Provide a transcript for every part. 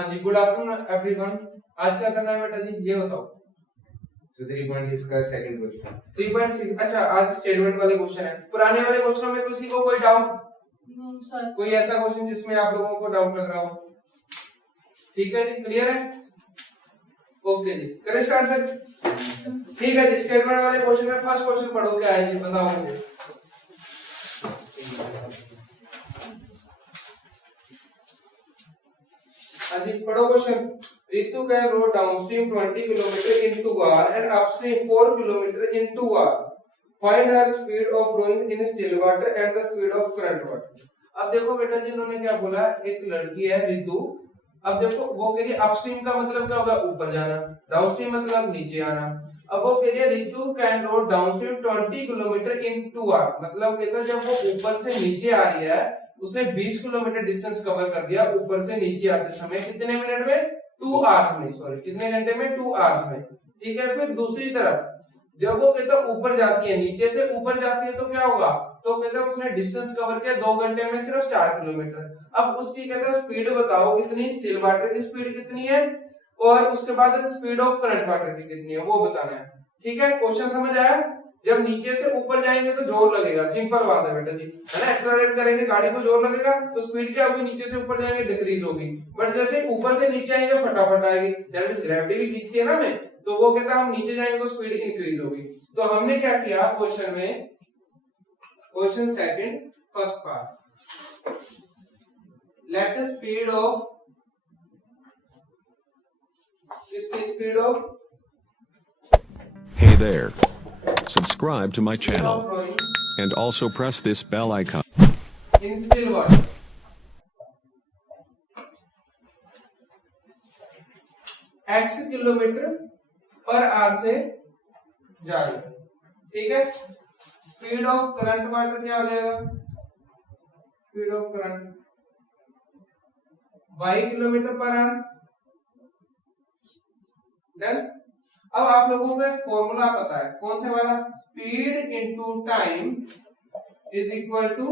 हाँ जी, good afternoon everyone. आज क्या करना है बेटा जी, ये बताओ। तो 3.6 का सेकंड क्वेश्चन 3.6। अच्छा, आज स्टेटमेंट वाले क्वेश्चन है। पुराने वाले क्वेश्चन में किसी को कोई डाउट? सर कोई ऐसा क्वेश्चन जिसमें आप लोगों को डाउट लग रहा हो? ठीक है जी, क्लियर है? ओके जी, करें स्टार्ट फिर। ठीक है जी, स्टेटमेंट वाले क्वेश्चन में फर्स्ट क्वेश्चन पढ़ो, क्या है जी बताओ मुझे। जी पढ़ो question. Ritu can row downstream 20 km in 2 hours and upstream 4 km in 2 hours. Find her speed of rowing in still water and the speed of current water. अब देखो बेटा जी, उन्होंने क्या बोला, एक लड़की है रितु। अब देखो वो कह रही है अपस्ट्रीम का मतलब क्या होगा, ऊपर जाना, डाउनस्ट्रीम मतलब नीचे आना। अब वो कह रही है Ritu can row downstream 20 kilometre in 2 hour, मतलब कहता है जब वो ऊपर से नीचे आ रही है उसने 20 किलोमीटर डिस्टेंस कवर कर दिया ऊपर से नीचे आते समय। कितने मिनट में? 2 आवर्स में, सॉरी कितने घंटे में? 2 आवर्स में। ठीक है, फिर दूसरी तरफ जब वो कहता ऊपर जाती है, नीचे से ऊपर जाती है तो क्या होगा, तो कहता है उसने डिस्टेंस कवर किया 2 घंटे में सिर्फ 4 किलोमीटर। अब उसकी कहता है स्पीड बताओ कितनी, स्टिल वाटर की स्पीड कितनी है और उसके बाद स्पीड ऑफ करंट वाटर की कितनी है वो बताना है। ठीक है, क्वेश्चन समझ आया? जब नीचे से ऊपर जाएंगे तो जोर लगेगा, सिंपल बात है बेटा जी, है ना। एक्सेलरेट करेंगे गाड़ी को जोर लगेगा तो स्पीड क्या होगी, नीचे से ऊपर जाएंगे डिक्रीज होगी। बट जैसे ऊपर से नीचे आएंगे फटाफट आएगी, दैट मींस ग्रेविटी भी खींचती है ना हमें, तो वो कहता है हम नीचे जाएंगे तो स्पीड इंक्रीज होगी। तो हमने क्या किया क्वेश्चन में, question second first part, let the speed of, इसकी speed of, Hey there. Subscribe to my channel and also press this bell icon. in still water, x kilometre per hour से जा रही है। ठीक है, स्पीड ऑफ करंट वाटर क्या हो जाएगा, speed of current y kilometre per hour. Done. अब आप लोगों को एक फॉर्मूला पता है, कौन से वाला, speed into time is equal to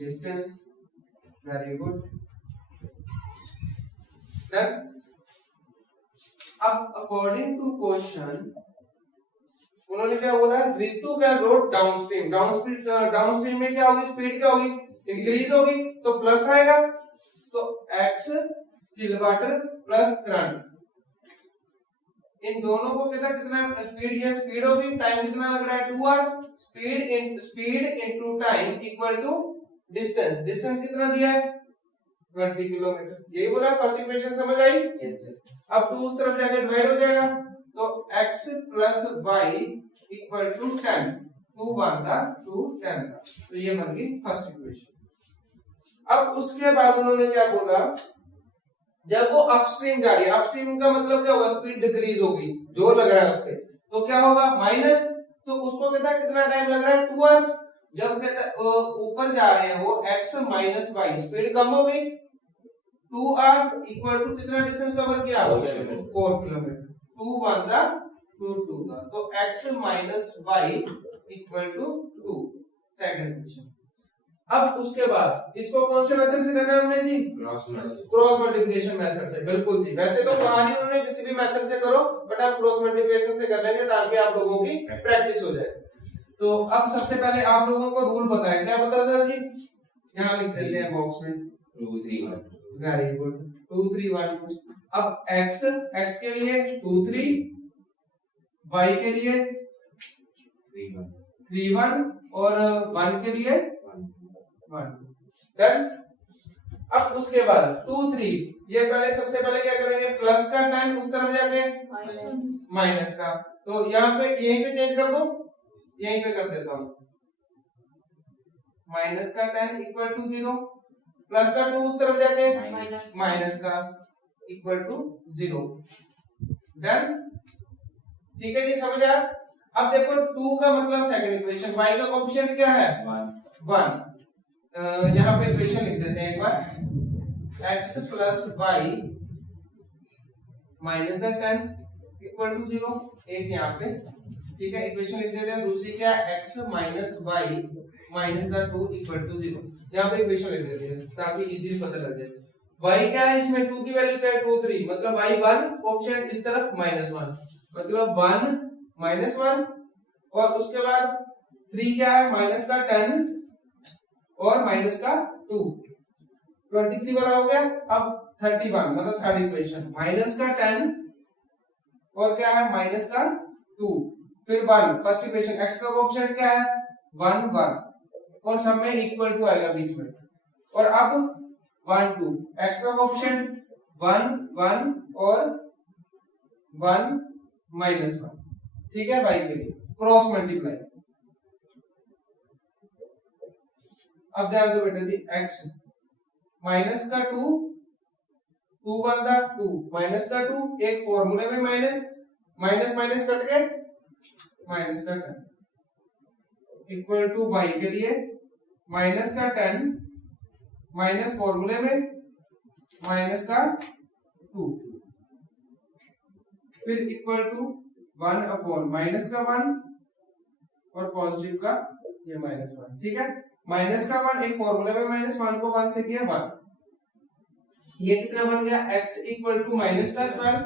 distance. Very good, done. अब अकॉर्डिंग टू क्वेश्चन उन्होंने क्या बोला, रितु का रोड डाउनस्ट्रीम, डाउनस्ट्रीम में क्या होगी, स्पीड क्या होगी, इंक्रीज होगी, तो प्लस आएगा, तो x still water plus current, इन दोनों को कितना स्पीड, ये स्पीड होगी, टाइम कितना लग रहा है 2 hour, speed into time equal to distance, distance कितना दिया है 20 किलोमीटर, यही बोला। फर्स्ट इक्वेशन समझ आई? अब 2 उस तरफ जाकर डिवाइड हो जाएगा, तो x plus y equal to 10, 2 1 था 2 10 था, तो ये बन गई फर्स्ट इक्वेशन। अब उसके बाद उन्होंने क्या बोला, जब वो अपस्ट्रीम जा रही है, अपस्ट्रीम का मतलब क्या होगा, स्पीड डिक्रीज होगी, जोर लग रहा है उस पे, तो क्या होगा माइनस, तो उसको कहता है कितना टाइम लग रहा है 2 आवर्स। जब कहता ऊपर जा रहे हैं वो x माइनस वाई, स्पीड कम होगी, 2 आवर्स इक्वल टू कितना डिस्टेंस कवर किया, 4 किलोमीटर, 2 1 था 2 2 था, तो x minus y equal to 2, second equation. अब उसके बाद इसको कौन से मेथड से करना है हमने जी, क्रॉस मल्टीप्लिकेशन मेथड से। बिल्कुल जी, वैसे तो कहानी उन्होंने किसी भी मेथड से करो, बट आप क्रॉस मल्टीप्लिकेशन से कर लेंगे ताकि आप लोगों की प्रैक्टिस हो जाए। तो अब सबसे पहले आप लोगों को रूल पता है, क्या पता था जी, यहाँ लिख देते हैं बॉक्स में 2 3 1। Very good, 2 3 1। अब x के लिए 2 3, y के लिए 3 1 और 1 के लिए 1। डन। अब उसके बाद 2 3, ये पहले सबसे पहले क्या करेंगे, प्लस का 10 उस तरफ जाके माइनस का, तो यहाँ पे यहीं पे चेंज कर दो, यहीं पे कर देता हूं, माइनस का 10 इक्वल टू 0, प्लस का 2 उस तरफ जाके माइनस का इक्वल टू 0। डन। ठीक है जी, समझ आया? अब देखो 2 का मतलब सेकंड इक्वेशन, y का कोएफिशिएंट क्या है 1। यहाँ पे इक्वेशन लिख देते हैं एक बार, x plus y minus the 10 equal to 0, एक यहाँ पे। ठीक है, इक्वेशन लिख देते हैं। दूसरी क्या, x minus y minus the 2 equal to 0, यहाँ पे इक्वेशन लिख देते हैं ताकि इजीली पता लग जाए। y क्या है इसमें, 2 की वैल्यू क्या है 2 3, मतलब y 1, कोएफिशिएंट इस तरफ -1, मतलब 1 -1, और उसके बाद 3 क्या है माइनस का 10 और माइनस का 2, 23 वाला हो गया। अब 31 मतलब थर्ड इक्वेशन, माइनस का 10 और क्या है माइनस का 2, फिर 1, फर्स्ट इक्वेशन x का कोएफिशिएंट क्या है 1 1, और सब में इक्वल टू आएगा बीच में, और अब 1 2, x का कोएफिशिएंट 1 1 और 1 -1, ठीक है y के लिए क्रॉस मल्टीप्लाई। अब ध्यान दो बेटा जी, x माइनस का 2 2 1 का 2 माइनस का 2, एक फॉर्मूले में माइनस माइनस माइनस कट गए माइनस का 10 इक्वल टू y के लिए माइनस का 10 माइनस फॉर्मूले में माइनस का 2, फिर इक्वल टू 1 अपॉन माइनस का 1 और पॉजिटिव का ये -1, ठीक है। माइनस का 1 एक फॉर्मूले में -1 को 1 से किया 1, ये कितना बन गया x इक्वल टू माइनस का 12,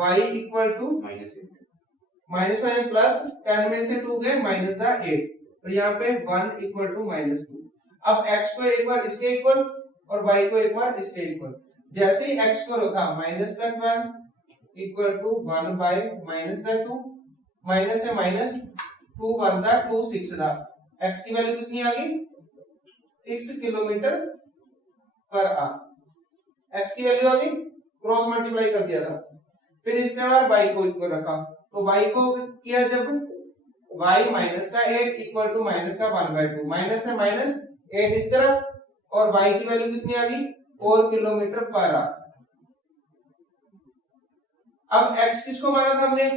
y equal to minus minus plus 10 में से 2 गए माइनस का 8, और यहाँ पे 1 इक्वल टू -2। अब x को एक बार इसके इक्वल और y को एक बार इसके इक्वल, जैसे ही x को रखा माइनस का 12 इक्वल टू 1 बाय माइनस का 2, माइनस से माइनस 2 1 था 2 6 था, x की वैल्यू कितनी आ गई 6 किलोमीटर पर आवर, x की वैल्यू आ गई, क्रॉस मल्टीप्लाई कर दिया था। फिर इसके बाद y को इक्वल रखा, तो y को किया जब y माइनस का 8 इक्वल टू माइनस का 1/2, माइनस से माइनस 8 इस तरफ और y की वैल्यू कितनी आ गई 4 किलोमीटर पर आवर। अब x किसको माना था हमने,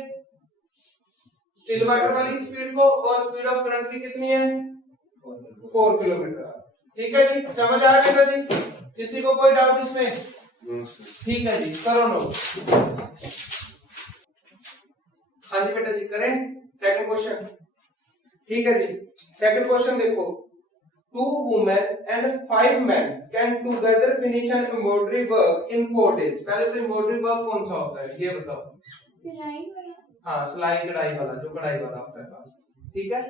स्टिल वाटर वाली स्पीड को, और स्पीड ऑफ करंट की कितनी है 4 किलोमीटर, ठीक है जी। समझ आ गया बेटा जी, किसी को कोई डाउट इसमें, ठीक है जी करो नोट। हाँ जी बेटा जी करें सेकंड क्वेश्चन, ठीक है जी। सेकंड क्वेश्चन देखो, 2 women and 5 men can together finish an embroidery work in 4 days। पहले तो embroidery work कौन सा होता है ये बताओ, सिलाई वाला, हाँ सिलाई कढ़ाई वाला, जो कढ़ाई वाला होता है, ठीक है।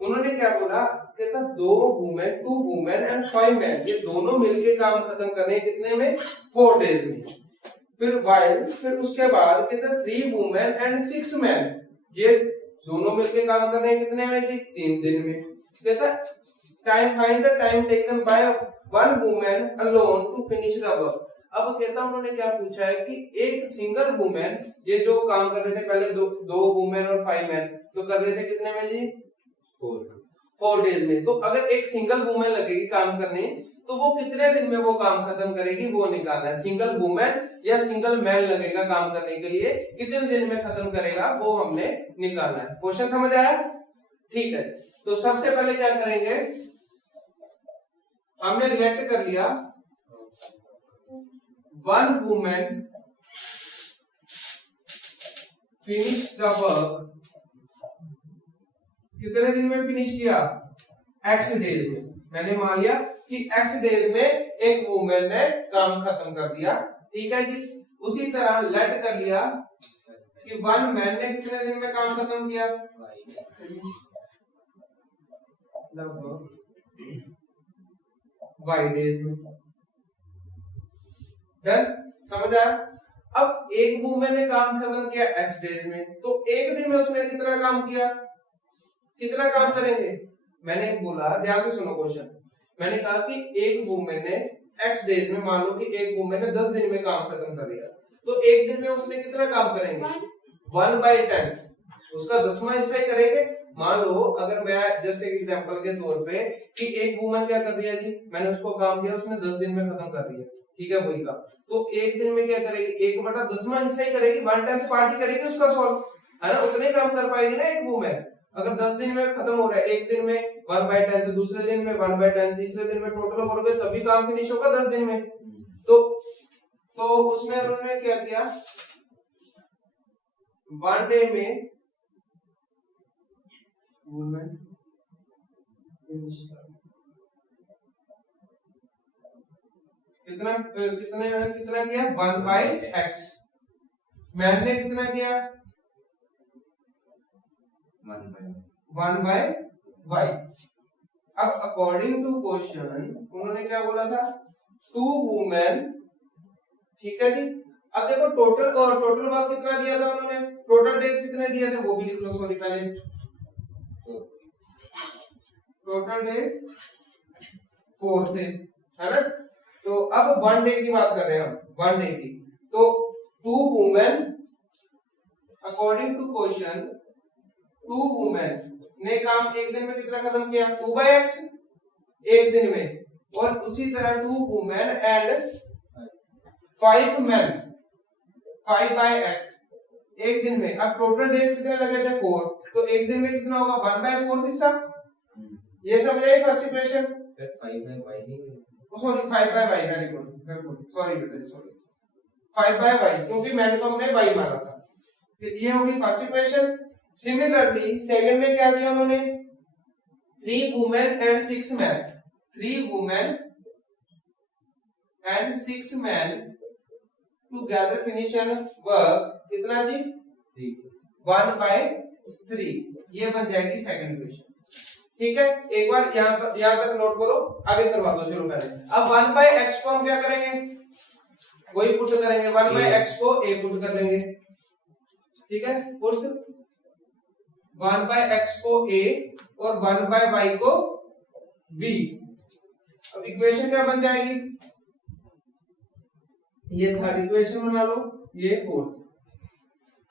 उन्होंने क्या बोला, कहता 2 women and 5 men, ये दोनों मिलके काम खत्म करें कितने में 4 डेज में। फिर उसके बाद कहता 3 women and 6 men, ये दोनों मिलके काम कर रहे हैं कितने में जी 3 दिन में। कहता time find the time taken by 1 woman alone to finish the work। अब कहता उन्होंने क्या पूछा है कि एक सिंगल वुमेन, ये जो काम कर रहे थे पहले दो वुमेन और 5 मैन, तो कर रहे थे कितने में जी 4 डेज में। तो अगर एक सिंगल वुमेन लगेगी काम करने, तो वो कितने दिन में वो काम खत्म करेगी वो निकालना है। सिंगल वुमेन या सिंगल मैन लगेगा काम करने के लिए, कितने दिन में खत्म करेगा वो हमने निकालना है। क्वेश्चन समझ आया, ठीक है। तो सबसे पहले क्या करेंगे, हमने रिलेक्ट कर लिया 1 woman finish the work, कितने दिन में फिनिश किया x डेज में। मैंने मान लिया कि x डेज में एक वुमेन ने काम खत्म कर दिया, ठीक है जी। उसी तरह लेट कर लिया कि 1 मैन ने कितने दिन में काम खत्म किया, y डेज में। समझ आया। अब एक वुमेन ने काम खत्म किया x डेज में, तो एक दिन में उसने कितना काम किया, कितना काम करेंगे। मैंने बोला ध्यान से सुनो क्वेश्चन, मैंने कहा कि एक वुमेन ने x डेज में, मान लो कि एक वुमेन ने 10 दिन में काम खत्म कर दिया, तो एक दिन में उसने कितना काम करेंगे 1/10, उसका 10वां हिस्सा ही करेंगे। मान लो अगर मैं जस्ट एक एग्जांपल के तौर पे कि एक वुमन क्या कर रही है जी, मैंने उसको काम दिया, उसने 10 दिन में खत्म कर दिया, ठीक है वही का, तो एक दिन में क्या करेगी 1/10वां हिस्सा ही करेगी, 1/10 पार्टी करेगी उसका सॉल्व, है ना, उतने काम कर पाएगी ना एक वुमन। अगर 10 दिन में खत्म हो रहा है, एक दिन में 1/10, दूसरे दिन में 1/10, तीसरे दिन में टोटल करोगे तभी काम फिनिश होगा 10 दिन में। तो उसमें उन्होंने क्या किया, 1 डे में वुमेन फिनिश कितना कितना किया 1/x, मैन ने कितना किया 1/y। अब अकॉर्डिंग टू क्वेश्चन उन्होंने क्या बोला था 2 वुमेन, ठीक है जी। अब देखो टोटल वर्क कितना दिया था उन्होंने, टोटल डेज कितने दिए थे वो भी लिख लो, सॉरी पहले टोटल डेज 4 थे, है ना। तो अब 1 डे की बात कर रहे हैं हम, 1 डे की। तो 2 women according to question 2 women ने काम एक दिन में कितना खत्म किया 2/x एक दिन में, और उसी तरह 2 वुमेन एंड 5 मेन 5/x एक दिन में। अब टोटल डेज कितने लगे थे 4, तो एक दिन में कितना होगा 1/4 हिस्सा। ये समझ आई first equation. Sorry 5/y, very good, sorry बेटा सॉरी 5/y, क्योंकि मैंने तो हमने y माना था। तो ये होगी फर्स्ट इक्वेशन। सिमिलरली सेकंड में क्या दिया उन्होंने 3 women and 6 man, 3 women and 6 man together finish an work, कितना जी 1/3। ये बन जाएगी सेकंड इक्वेशन, ठीक है। एक बार यहाँ तक नोट करो, आगे करवा दो। चलो पहले अब 1/x को हम क्या करेंगे, वही पुट करेंगे, 1/x को a पुट कर लेंगे, ठीक है। पुट 1/x को a और 1/y को b। अब इक्वेशन क्या बन जाएगी, ये थर्ड इक्वेशन बना लो, ये फोर्थ।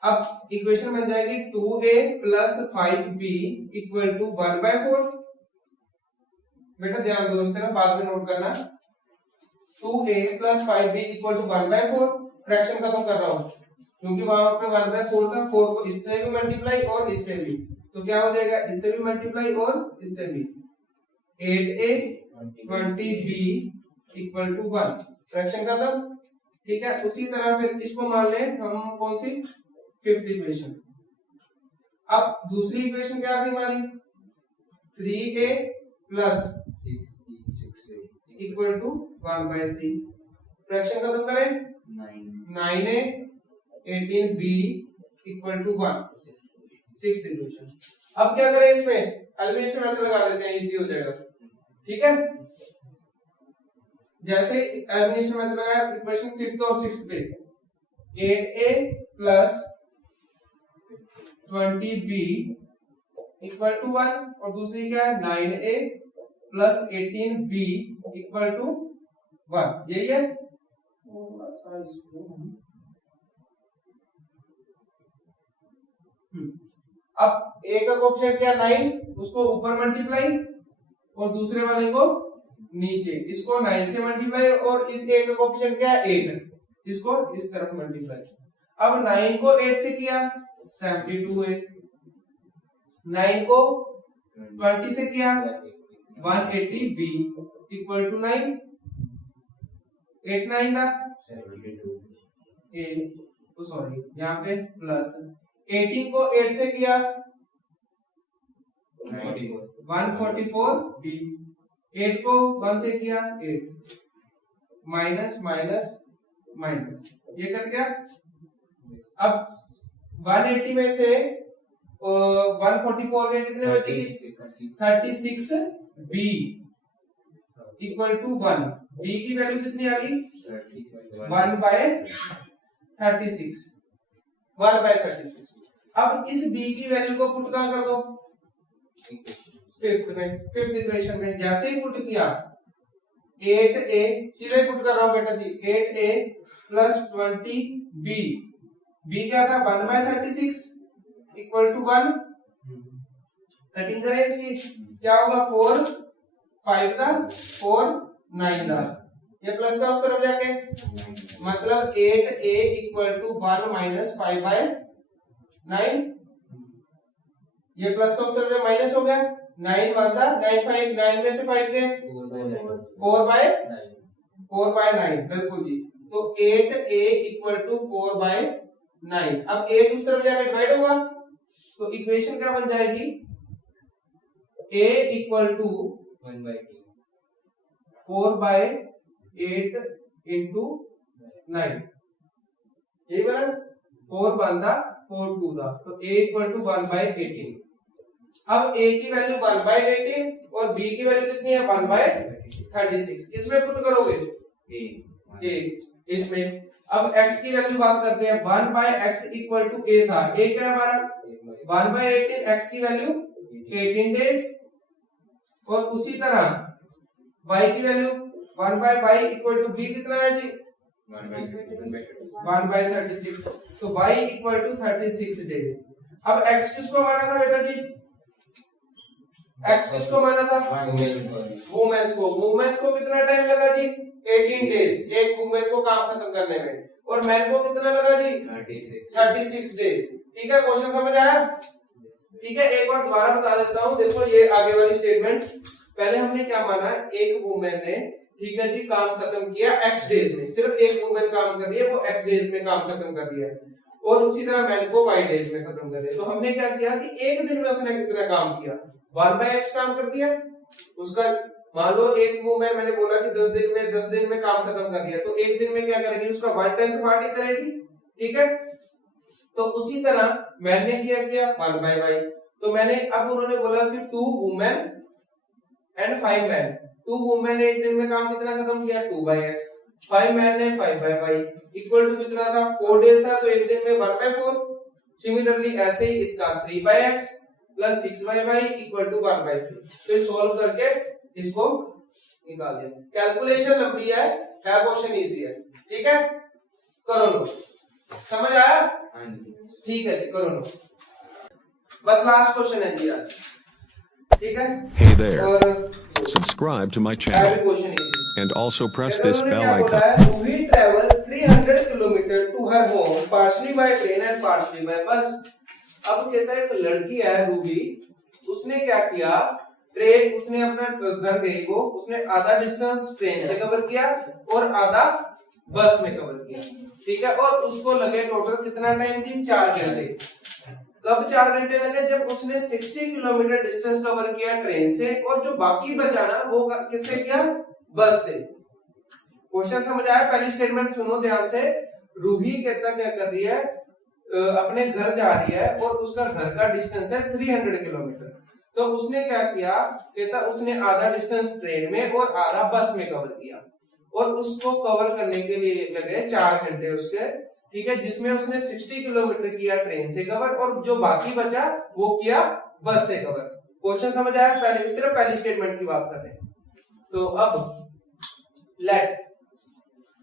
अब इक्वेशन बन जाएगी 2a plus 5b equal to 1/4। बेटा ध्यान दो, इस तरह बाद में नोट करना, 2a plus 5b equal to 1/4। Fraction खत्म कर रहा हूं क्योंकि वहां पे 1/4 था, 4 को इससे भी मल्टीप्लाई और इससे भी, तो क्या हो जाएगा इससे भी मल्टीप्लाई और इससे भी, 8a 20b equal to 1। Fraction खत्म, ठीक है। उसी तरह फिर इसको मान ले हम कौन सी, फिफ्थ इक्वेशन। अब दूसरी इक्वेशन क्या थी हमारी 3a plus 6 equal to 1/3। Fraction खत्म करें, 9a 18b equal to 1, sixth equation. अब क्या करें, इसमें एलिमिनेशन मेथड लगा देते हैं, इजी हो जाएगा, ठीक है। जैसे एलिमिनेशन मेथड लगाया इक्वेशन फिफ्थ और सिक्स्थ पे, 8a plus 20b equal to 1, और दूसरी क्या है 9a plus 18b equal to 1, यही है। अब a का कोएफिशिएंट क्या 9, उसको ऊपर मल्टीप्लाई और दूसरे वाले को नीचे, इसको 9 से मल्टीप्लाई, और इस a का कोएफिशिएंट क्या है 8, इसको इस तरफ मल्टीप्लाई। अब 9 को 8 से किया 72 है, 9 को 20 से किया 180b इक्वल टू 9, 8 9 था 72, सॉरी यहाँ पे प्लस 18 को 8 से किया 144b, 8 को 1 से किया 8, माइनस माइनस माइनस, ये कट गया। अब 180 में से 144 में कितने बचेगी 36b इक्वल टू 1। b की वैल्यू कितनी आ गई 1/36, 1/36। अब इस b की वैल्यू को पुट कहां कर दो, फिफ्थ इक्वेशन में। जैसे ही पुट किया 8a, सीधे पुट कर रहा हूं बेटा जी, 8a प्लस 20b, b क्या था 1/36 इक्वल टू 1। कटिंग करें इसकी, क्या होगा 4 5 था 4 9 था, ये प्लस का उस तरफ जाके, मतलब 8a इक्वल टू 1 माइनस 5/9, ये प्लस का उस तरफ माइनस हो गया, 9 1 था 9 5, 9 में से 5 गए 4/9, बिल्कुल जी। तो 8a इक्वल टू 4/9। अब 8 उस तरफ जाकर डिवाइड होगा, तो इक्वेशन क्या बन जाएगी a इक्वल टू 4/8 इंटू 9, यही बना 4 1 था 4 2 था, तो a इक्वल टू 1/18। अब a की वैल्यू 1/18 और b की वैल्यू कितनी है 1/36, किसमें पुट करोगे A इसमें। अब x की वैल्यू बात करते हैं, 1/x इक्वल टू a था, a क्या है हमारा 1/18, x की वैल्यू 18 डेज, और उसी तरह y की value 1/y equal to b कितना है जी 1/36, तो y इक्वल टू 36 डेज। अब x किसको माना था बेटा जी, x किसको माना था वुमेन्स को कितना टाइम लगा जी 18 डेज एक वुमेन को काम खत्म करने में, और मैन को कितना लगा जी 36 डेज। ठीक है, क्वेश्चन समझ आया? ठीक है, एक बार दोबारा बता देता हूँ, देखो ये आगे वाली स्टेटमेंट, पहले हमने क्या माना, एक वुमेन ने ठीक है जी काम खत्म किया x डेज में, सिर्फ एक वुमेन काम कर रही है, वो x डेज में काम खत्म कर दिया, और उसी तरह मैन को y डेज में खत्म कर दिया। तो हमने क्या किया कि एक दिन में उसने कितना काम किया 1/x काम कर दिया उसका। मान लो एक वुमेन मैंने बोला कि 10 दिन में काम खत्म कर दिया, तो एक दिन में क्या करेगी उसका 1/10 पार्ट ही करेगी। ठीक है, तो उसी तरह मैंने किया 1/y, तो मैंने अब उन्होंने बोला कि 2 वुमेन एंड 5 मैन, 2 वुमेन ने एक दिन में काम कितना खत्म किया 2/x, 5 मैन ने 5/y इक्वल टू कितना था 4 डेज था, तो एक दिन में 1/4। सिमिलरली ऐसे ही इसका 3/x plus 6/y equal to 1/3। तो सॉल्व करके इसको निकाल दिया। कैलकुलेशन लंबी है क्वेश्चन इजी है। ठीक है, करो लो, समझ आया? ठीक है जी, करो लो, बस लास्ट क्वेश्चन है जी आज। ठीक है, Hey there. और Subscribe to my भी channel question easy. and also press कहते this उन्होंने bell क्या बोला icon. है, we travel 300 kilometre to her home partially by train and partially by bus. अब कहता है एक लड़की है रूबी, उसने क्या किया, ट्रेन उसने अपना घर गई, वो उसने आधा डिस्टेंस ट्रेन से कवर किया और आधा बस में कवर किया। ठीक है, और उसको लगे टोटल कितना टाइम थी 4 घंटे। कब 4 घंटे लगे, जब उसने 60 किलोमीटर डिस्टेंस कवर किया ट्रेन से, और जो बाकी बचा ना वो किससे किया बस से। क्वेश्चन समझ आया? पहली स्टेटमेंट सुनो ध्यान से। रूही कहता क्या कर रही है, अपने घर जा रही है और उसका घर का डिस्टेंस है 300 किलोमीटर। तो उसने क्या किया, कहता उसने आधा डिस्टेंस ट्रेन में और आधा बस में कवर किया, और उसको कवर करने के लिए लगे 4 घंटे उसके। ठीक है, जिसमें उसने 60 किलोमीटर किया ट्रेन से कवर, और जो बाकी बचा वो किया बस से कवर। क्वेश्चन समझ आया? पहले सिर्फ पहली स्टेटमेंट की बात कर रहे हैं। तो अब लेट,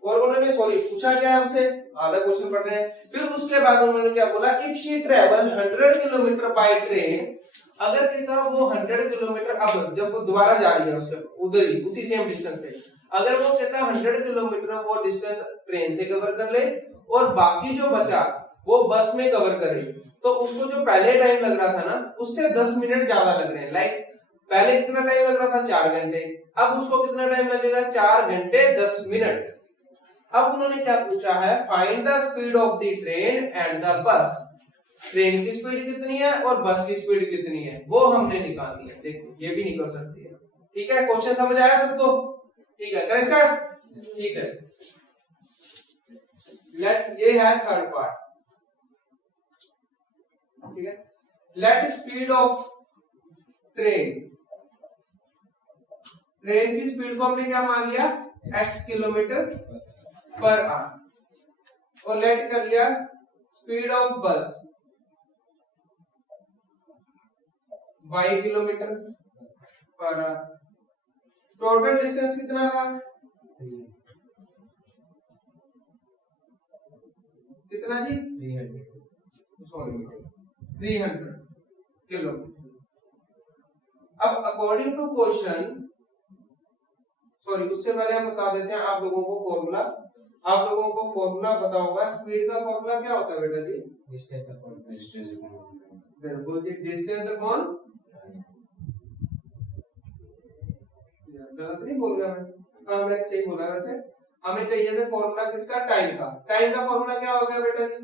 और उन्होंने सॉरी पूछा क्या है हमसे, आधा क्वेश्चन पढ़ रहे हैं। फिर उसके बाद उन्होंने क्या बोला, if she travel 100 kilometre by train, अगर कहता वो 100 किलोमीटर, अब जब वो दोबारा जा रही है उसके उधर ही उसी सेम डिस्टेंस पे, अगर वो कहता 100 किलोमीटर वो डिस्टेंस ट्रेन से कवर कर ले और बाकी जो बचा वो बस में कवर करे, तो उसको जो पहले टाइम लग रहा था ना उससे 10 मिनट ज्यादा लग रहे हैं। लाइक पहले कितना टाइम लग रहा था 4 घंटे, अब उसको कितना टाइम लगेगा 4 घंटे 10 मिनट। अब उन्होंने क्या पूछा है, find the speed of the train and the bus. Train की स्पीड कितनी है और बस की स्पीड कितनी है वो हमने निकालनी है। देखो ये भी निकल सकती है। ठीक है, क्वेश्चन समझ आया सबको? ठीक है, करें स्टार्ट? ठीक है, लेट, ये है थर्ड पार्ट। ठीक है, let speed of train, train की स्पीड को हमने क्या मान लिया x किलोमीटर पर आवर, और लेट कर लिया स्पीड ऑफ बस y kilometre per hour. Total distance कितना था, कितना जी 300 किलोमीटर। अब अकॉर्डिंग टू क्वेश्चन, सॉरी उससे पहले हम बता देते हैं आप लोगों को फॉर्मूला, आप लोगों को फॉर्मूला पता होगा। स्पीड का फॉर्मूला क्या होता है बेटा जी? बिल्कुल जी, डिस्टेंस अपॉन, गलत नहीं बोल रहा मैं? हाँ मैंने सही बोला। वैसे हमें चाहिए था फॉर्मूला किसका, टाइम का। टाइम का फॉर्मूला क्या हो गया बेटा जी?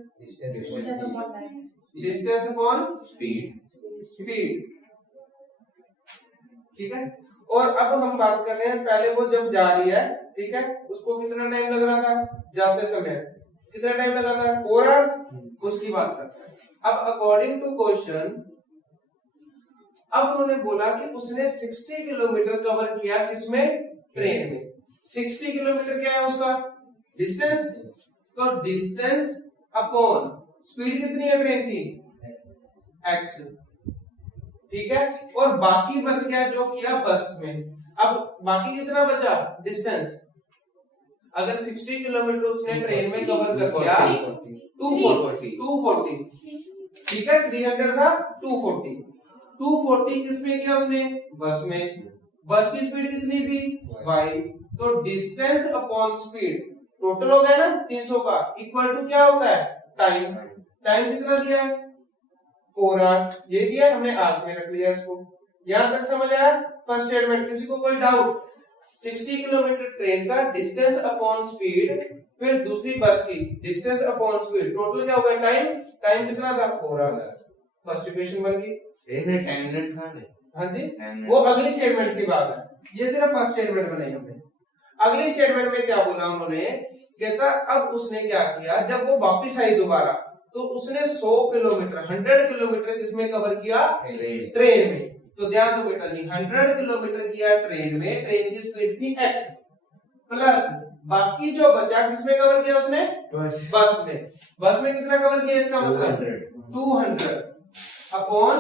Distance upon speed. स्पीड। ठीक है, और अब हम बात कर रहे हैं, पहले वो जब जा रही है ठीक है, उसको कितना टाइम लग रहा था जाते समय, कितना टाइम लगा था 4 आवर्स, उसकी बात करते हैं। अब अकॉर्डिंग टू क्वेश्चन, अब उन्होंने बोला कि उसने 60 किलोमीटर कवर किया किसमें, ट्रेन में। 60 किलोमीटर क्या है उसका डिस्टेंस, तो डिस्टेंस अपॉन स्पीड कितनी है ट्रेन की, x, ठीक है। और बाकी बच गया जो किया बस में। अब बाकी कितना बचा डिस्टेंस, अगर 60 किलोमीटर उसने ट्रेन में कवर कर दिया 240, ठीक है, 300 था 240 किसमें किया उसने, बस में। बस की स्पीड कितनी थी y, तो डिस्टेंस अपॉन स्पीड टोटल हो गया ना 300 का, इक्वल टू क्या होता है टाइम। टाइम कितना दिया है 4 आवर्स, ये दिया हमने आवर्स में रख लिया इसको। यहां तक समझ आया फर्स्ट स्टेटमेंट, किसी को कोई डाउट। 60 किलोमीटर ट्रेन का डिस्टेंस अपॉन स्पीड, फिर दूसरी बस की डिस्टेंस अपॉन स्पीड, टोटल क्या होगा टाइम, टाइम कितना था 4 आवर्स। फर्स्ट इक्वेशन बन गई। हाँ जी, वो अगली स्टेटमेंट की बात है, ये सिर्फ फर्स्ट स्टेटमेंट बनाई हमने। अगली स्टेटमेंट में क्या बोला उन्होंने, कहता अब उसने क्या किया, जब वो वापिस आई दोबारा तो उसने 100 किलोमीटर 100 किलोमीटर किसमें कवर किया, ट्रेन में। तो ध्यान दो बेटा जी, 100 किलोमीटर किया ट्रेन में, ट्रेन की स्पीड थी x, प्लस बाकी जो बचा किसमें कवर किया उसने, बस में। बस में कितना कवर किया, इसका मतलब 200 अपॉन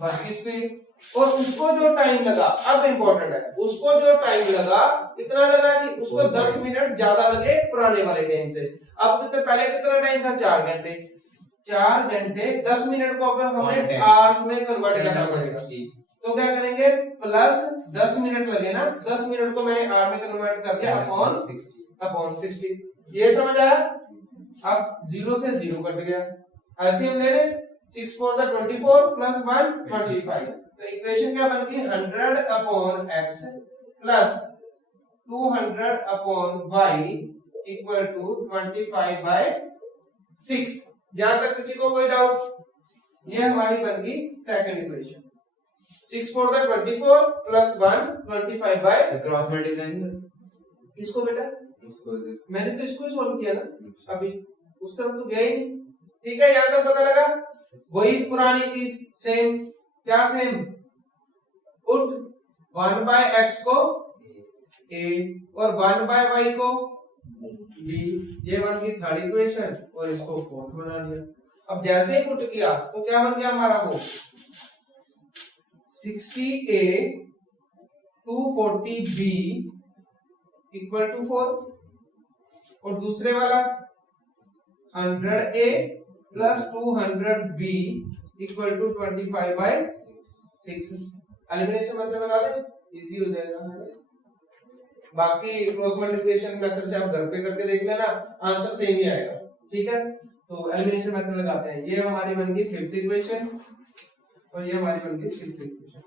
बस की स्पीड। और उसको जो टाइम लगा, अब इंपॉर्टेंट है, उसको जो टाइम लगा कितना लगा जी, उसको 10 मिनट ज्यादा लगे पुराने वाले टाइम से। अब कितना, पहले कितना टाइम था 4 घंटे, 4 घंटे 10 मिनट को अब हमें आवर्स में कन्वर्ट करना पड़ेगा। तो क्या करेंगे, प्लस 10 मिनट लगे ना, 10 मिनट को मैंने आवर में कन्वर्ट कर दिया अपॉन 60। ये समझ आया। अब 0 से 0 कट गया, एलसीएम ले ले, 6 4 24 प्लस 1 25। तो इक्वेशन क्या बन गई, 100 upon x plus 200 upon y equal to 25/6। यहां तक किसी को कोई डाउट, ये हमारी बन गई सेकंड इक्वेशन। 6 4 24 प्लस 1 25/, किसको बेटा, मैंने तो इसको सॉल्व किया ना अभी, उस तरफ तो गया ही नहीं। ठीक है, यहां तक पता लगा, वही पुरानी चीज सेम, क्या सेम, पुट 1/x को a और 1/y को b, ये बन गई थर्ड इक्वेशन, और इसको फोर्थ बना दिया। अब जैसे ही पुट किया तो क्या बन गया हमारा, वो 60a 240b इक्वल टू 4, और दूसरे वाला 100a plus 200b equal to 25/6। Elimination method लगा दे, इजी हो जाएगा। बाकी क्रॉस मल्टीप्लिकेशन मेथड से आप घर पे करके देख लेना, आंसर सेम ही आएगा। ठीक है, तो एलिमिनेशन मेथड लगाते हैं। ये हमारी बन गई 5th इक्वेशन और ये हमारी बन गई 6th इक्वेशन।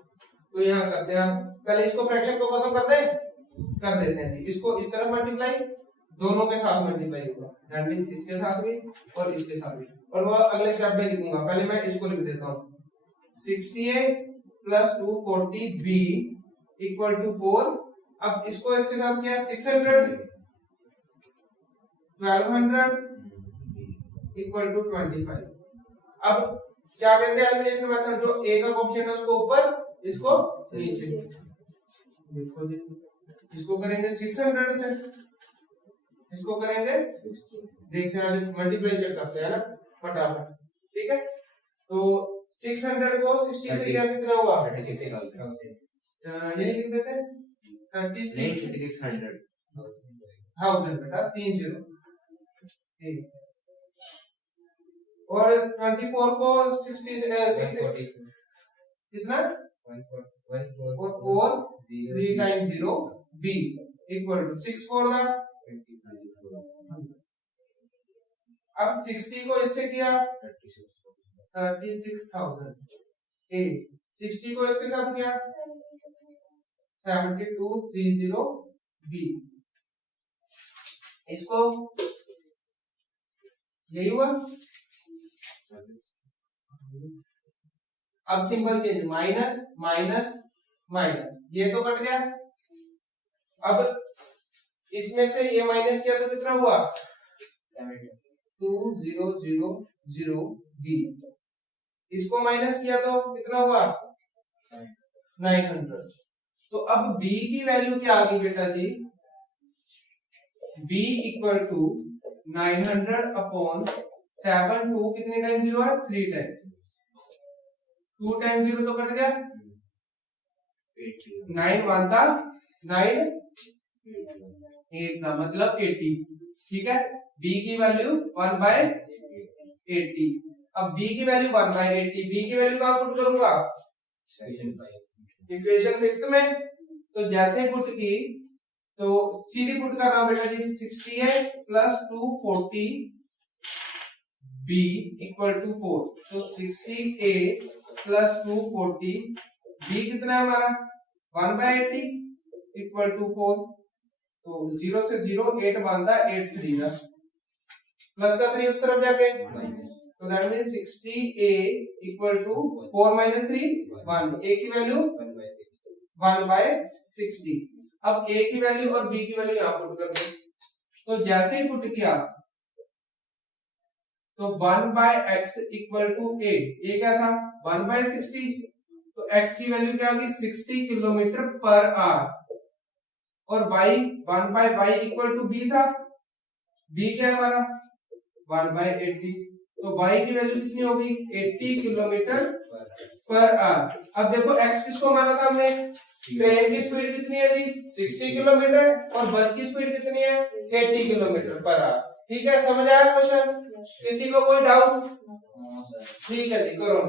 तो यहाँ करते हैं, पहले इसको फ्रैक्शन को खत्म कर देते हैं जी। इसको इस तरफ मल्टीप्लाई, दोनों के साथ मल्टीप्लाई होगा, दैट मींस इसके साथ भी और इसके साथ भी, और वो अगले स्टेप में लिखूंगा। पहले मैं इसको लिख देता हूँ, 60a plus 240b equal to 4। अब इसको इसके साथ क्या, 600 1200 इक्वल टू 25। अब क्या कहते हैं एलिमिनेशन मेथड, जो ए का कोएफिशिएंट है उसको ऊपर, इसको नीचे। देखो जी, इसको करेंगे 600 से, इसको करेंगे, देखते हैं मल्टीप्लाई चेक करते हैं ना फटाफट। ठीक है, तो 600 को 60 से क्या कितना हुआ, 36 यही लिख देते हैं, 3600 बेटा 30। और 24 को 60 से कितना, 4 3 टाइम्स 0 b इक्वल टू 6 4 दा। अब 60 को इससे किया 36,000 a, 60 को इसके साथ किया 7230 b, इसको यही हुआ। अब simple change, minus minus minus, ये तो कट गया। अब इसमें से ये माइनस किया तो कितना हुआ 2000 बी, इसको माइनस किया तो कितना हुआ 900। तो अब b की वैल्यू क्या आ गई बेटा जी, b इक्वल टू 900 अपॉन 7, 2 कितने टाइम 0 है 3 टाइम, 2 टाइम 0 तो कट गया, 9 1 था 9 8 का मतलब 80। ठीक है, b की वैल्यू 1/80। अब b की वैल्यू 1/80, b की वैल्यू कहां पुट करूंगा इक्वेशन 5 में। तो जैसे पुट की तो सीधी पुट कर रहा हूं बेटा जी, 68 प्लस 240 b इक्वल टू 4। तो 68 प्लस 240 b कितना है हमारा 1/80 इक्वल टू 4। तो 0 से 0 8 बनता 8 3 का प्लस का 3 उस तरफ जाके, तो that means 60a equal to 4 minus 3 1, a की वैल्यू 1/60। अब a की वैल्यू और b की वैल्यू यहां पुट कर दो। तो जैसे ही पुट किया तो 1/x इक्वल टू a क्या था 1/60, तो x की वैल्यू क्या होगी 60 किलोमीटर पर आवर, और y 1/y equal to b था, b क्या है हमारा 1/80। तो y की वैल्यू कितनी होगी 80 किलोमीटर पर आवर। अब देखो x किसको माना था हमने, ट्रेन की स्पीड कितनी है जी 60 किलोमीटर और बस की स्पीड कितनी है 80 किलोमीटर पर आवर। ठीक है, समझ आया क्वेश्चन, किसी को कोई डाउट? ठीक है जी, करो।